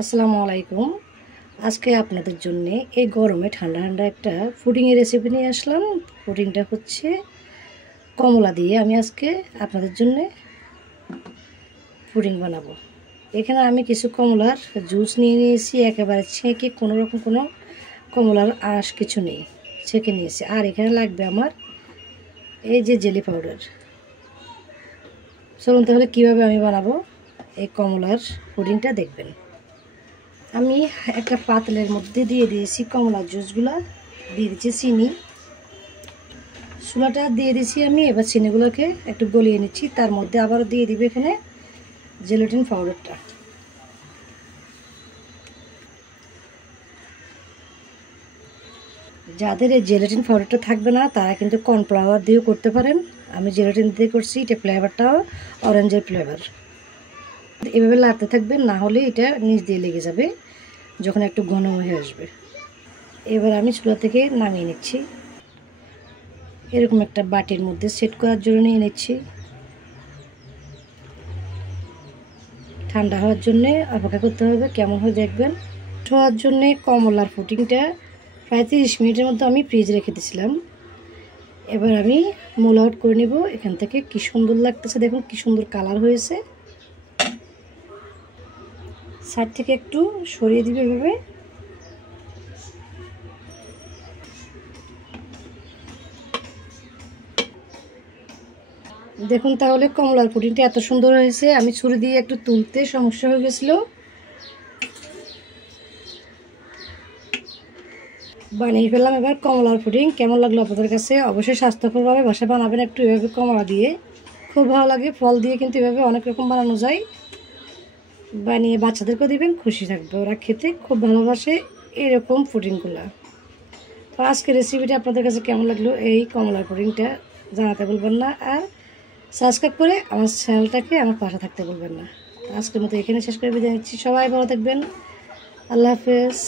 আসসালামু আলাইকুম। আজকে আপনাদের জন্য এই গরমে ঠান্ডা ঠান্ডা একটা পুডিংয়ের রেসিপি নিয়ে আসলাম। পুডিংটা হচ্ছে কমলা দিয়ে আমি আজকে আপনাদের জন্য পুডিং বানাবো। এখানে আমি কিছু কমলার জুস নিয়ে নিয়েছি, একেবারে ছেঁকে, কোনো রকম কোনো কমলার আঁশ কিছু নেই, ছেঁকে নিয়েছি। আর এখানে লাগবে আমার এই যে জেলি পাউডার। চলুন তাহলে কীভাবে আমি বানাবো এই কমলার পুডিংটা দেখবেন। আমি একটা পাতলের মধ্যে দিয়ে দিয়েছি কমলার জুসগুলো, দিয়ে দিচ্ছি চিনি, চুলাটা দিয়ে দিচ্ছি আমি। এবার চিনিগুলোকে একটু গলিয়ে নিচ্ছি, তার মধ্যে আবারও দিয়ে দিবে এখানে জেলাটিন পাউডারটা। যাদের এই জেলাটিন পাউডারটা থাকবে না তারা কিন্তু কর্নফ্লাওয়ার দিয়েও করতে পারেন। আমি জেলাটিন দিয়ে করছি, এটা ফ্লেভারটাও অরেঞ্জের ফ্লেভার। এভাবে লাড়তে থাকবেন, না হলে এটা নিচ দিয়ে লেগে যাবে যখন একটু ঘন হয়ে আসবে। এবার আমি চুলা থেকে নামিয়ে নিচ্ছি, এরকম একটা বাটির মধ্যে সেট করার জন্য নিয়ে নিচ্ছি। ঠান্ডা হওয়ার জন্যে অপেক্ষা করতে হবে, কেমন হয় দেখবেন। হওয়ার জন্যে কমলার পুডিংটা প্রায় 30 মিনিটের মধ্যে আমি ফ্রিজে রেখে দিয়েছিলাম। এবার আমি মোল আউট করে নিব। এখান থেকে কি সুন্দর লাগতেছে, দেখুন কি সুন্দর কালার হয়েছে। সাইড থেকে একটু সরিয়ে দিবে এভাবে। দেখুন তাহলে কমলার পুডিংটা এত সুন্দর হয়েছে। আমি ছুরি দিয়ে একটু তুলতে সমস্যা হয়ে গেছিলো। বানিয়ে ফেললাম এবার কমলার পুডিং। কেমন লাগলো আপনাদের কাছে? অবশ্যই স্বাস্থ্যকরভাবে বাসায় বানাবেন একটু এভাবে কমলা দিয়ে, খুব ভালো লাগে। ফল দিয়ে কিন্তু এভাবে অনেক রকম বানানো যায়। বানিয়ে বাচ্চাদেরকেও দিবেন, খুশি থাকবে, ওরা খেতে খুব ভালোবাসে এরকম পুডিংগুলো। তো আজকের রেসিপিটা আপনাদের কাছে কেমন লাগলো এই কমলার পুডিংটা জানাতে বলবেন না, আর সাবস্ক্রাইব করে আমার চ্যানেলটাকে আমার পাশে থাকতে বলবেন না। আজকের মতো এখানে শেষ করে বিদায় নিচ্ছি। সবাই ভালো থাকবেন, আল্লাহ হাফেজ।